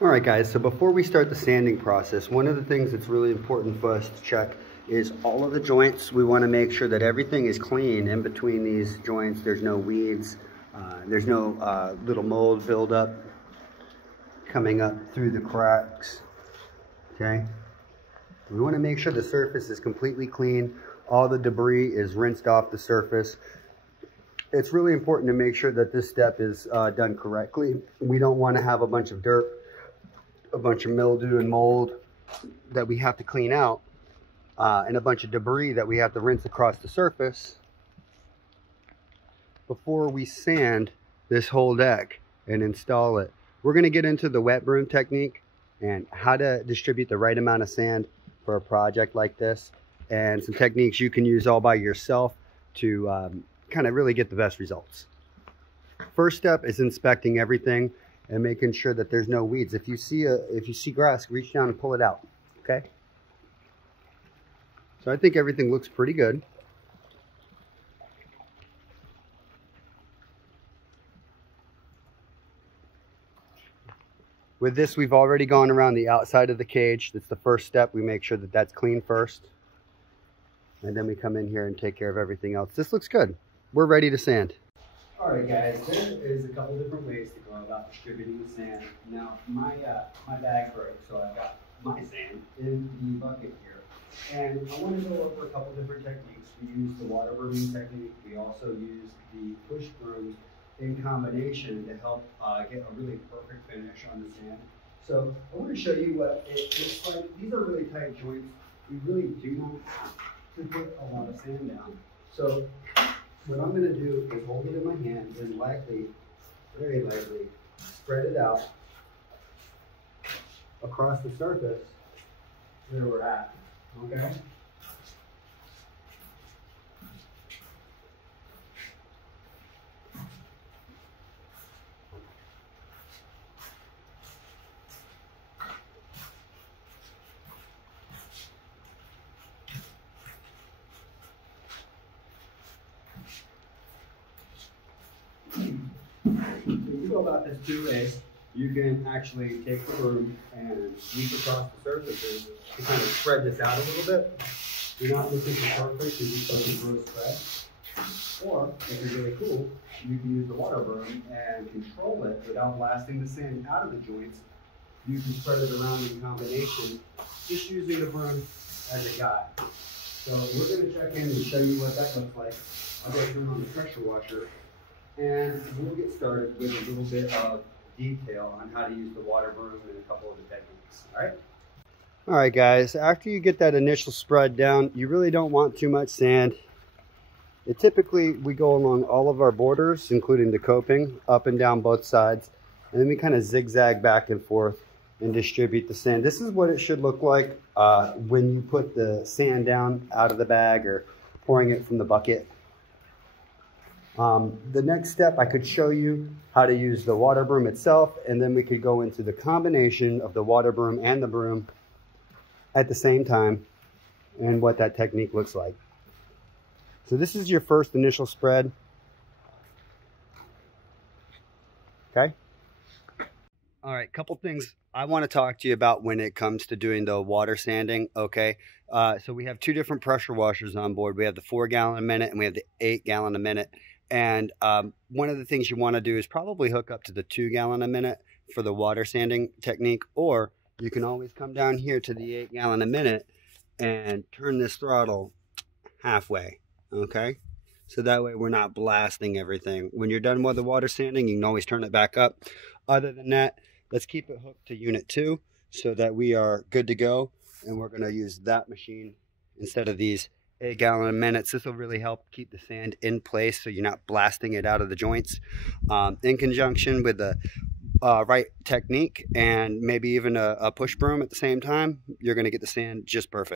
All right, guys, so before we start the sanding process, one of the things that's really important for us to check is all of the joints. We want to make sure that everything is clean in between these joints. There's no weeds, there's no little mold buildup coming up through the cracks, okay? We want to make sure the surface is completely clean. All the debris is rinsed off the surface. It's really important to make sure that this step is done correctly. We don't want to have a bunch of dirt, a bunch of mildew and mold that we have to clean out, and a bunch of debris that we have to rinse across the surface before we sand this whole deck and install it. We're going to get into the wet broom technique and how to distribute the right amount of sand for a project like this, and some techniques you can use all by yourself to kind of really get the best results. First step is inspecting everything and making sure that there's no weeds. If you see grass, reach down and pull it out, okay? So I think everything looks pretty good. With this, we've already gone around the outside of the cage. That's the first step. We make sure that that's clean first, and then we come in here and take care of everything else. This looks good. We're ready to sand. All right, guys, there is a couple different ways to go about distributing the sand. Now, my bag broke, so I've got my sand in the bucket here. And I want to go over a couple different techniques. We use the water brooming technique. We also use the push brooms in combination to help get a really perfect finish on the sand. So I want to show you what it looks like. These are really tight joints. We really do not have to put a lot of sand down. So what I'm going to do is hold it in my hand and lightly, very lightly, spread it out across the surface where we're at, okay? If you go about this two ways, you can actually take the broom and sweep across the surfaces to kind of spread this out a little bit. You're not looking for perfect, you're just looking for a spread. Or, if you're really cool, you can use the water broom and control it without blasting the sand out of the joints. You can spread it around in combination, just using the broom as a guide. So we're going to check in and show you what that looks like. I'll go turn on the pressure washer, and we'll get started with a little bit of detail on how to use the water broom and a couple of the techniques. All right, guys, after you get that initial spread down, you really don't want too much sand. We go along all of our borders, including the coping, up and down both sides, and then we kind of zigzag back and forth and distribute the sand. This is what it should look like when you put the sand down out of the bag or pouring it from the bucket. The next step, I could show you how to use the water broom itself, and then we could go into the combination of the water broom and the broom at the same time and what that technique looks like. So this is your first initial spread. Okay. All right, couple things I want to talk to you about when it comes to doing the water sanding. Okay. So we have two different pressure washers on board. We have the 4 gallon a minute and we have the 8 gallon a minute. And one of the things you want to do is probably hook up to the 2 gallon a minute for the water sanding technique, or you can always come down here to the 8 gallon a minute and turn this throttle halfway, okay? So that way we're not blasting everything. When you're done with the water sanding, you can always turn it back up. Other than that, let's keep it hooked to unit 2 so that we are good to go. And we're going to use that machine instead of these 8 gallon a minute. This will really help keep the sand in place so you're not blasting it out of the joints. In conjunction with the right technique and maybe even a push broom at the same time, you're going to get the sand just perfect.